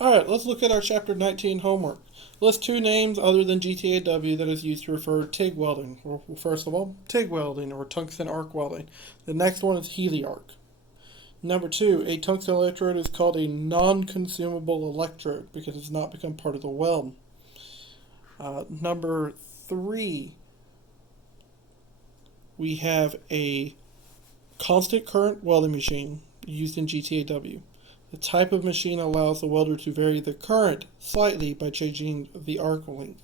Alright, let's look at our Chapter 19 homework. List two names other than GTAW that is used to refer to TIG welding. Well, first of all, TIG welding or tungsten arc welding. The next one is heliarc. Number two, a tungsten electrode is called a non-consumable electrode because it's not become part of the weld. Number three, we have a constant current welding machine used in GTAW. The type of machine allows the welder to vary the current slightly by changing the arc length.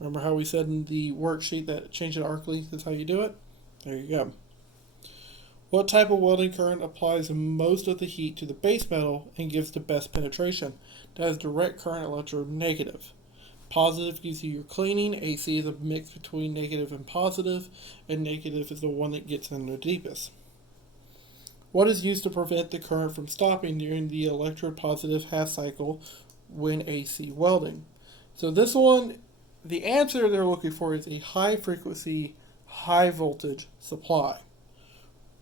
Remember how we said in the worksheet that changing arc length is how you do it? There you go. What type of welding current applies most of the heat to the base metal and gives the best penetration? That is direct current electrode negative. Positive gives you your cleaning. AC is a mix between negative and positive, and negative is the one that gets in the deepest. What is used to prevent the current from stopping during the electrode positive half cycle when AC welding? So this one, the answer they're looking for is a high frequency, high voltage supply.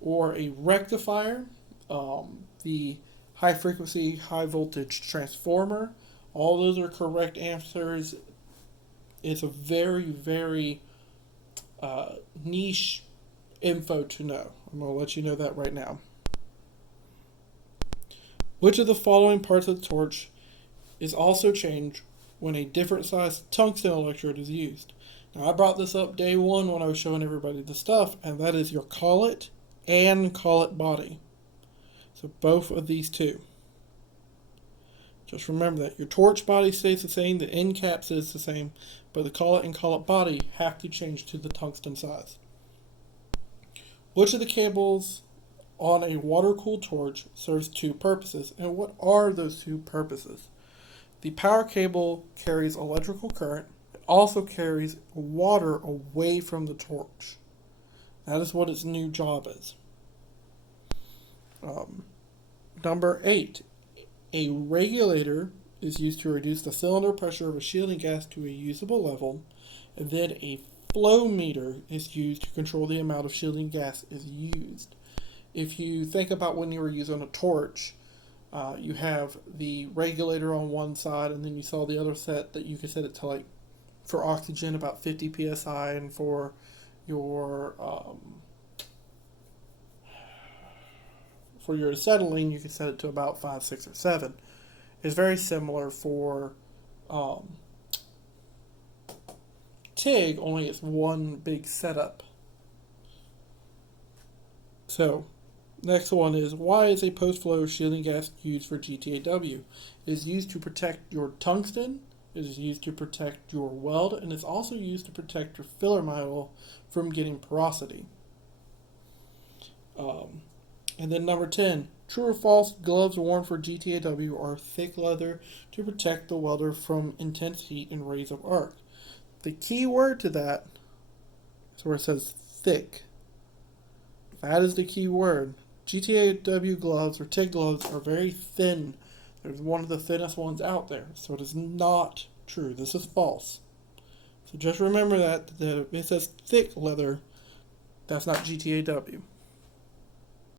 Or a rectifier, the high frequency, high voltage transformer. All those are correct answers. It's a very, very niche info to know. I'm going to let you know that right now. Which of the following parts of the torch is also changed when a different size tungsten electrode is used? Now, I brought this up day one when I was showing everybody the stuff, and that is your collet and collet body. So both of these two. Just remember that your torch body stays the same, the end cap stays the same, but the collet and collet body have to change to the tungsten size. Which of the cables on a water-cooled torch serves two purposes, and what are those two purposes? The power cable carries electrical current. It also carries water away from the torch. That is what its new job is. Number 8, a regulator is used to reduce the cylinder pressure of a shielding gas to a usable level, and then a flow meter is used to control the amount of shielding gas is used. If you think about when you were using a torch, you have the regulator on one side, and then you saw the other set that you could set it to, like, for oxygen about 50 psi, and for your acetylene you could set it to about 5, 6, or 7. It's very similar for TIG, only it's one big setup. So, next one is, why is a post-flow shielding gas used for GTAW? It is used to protect your tungsten, it is used to protect your weld, and it's also used to protect your filler metal from getting porosity. And then number 10, true or false, gloves worn for GTAW are thick leather to protect the welder from intense heat and rays of arc. The key word to that is where it says thick. That is the key word. GTAW gloves or TIG gloves are very thin. They're one of the thinnest ones out there. So it is not true. This is false. So just remember that if it says thick leather, that's not GTAW.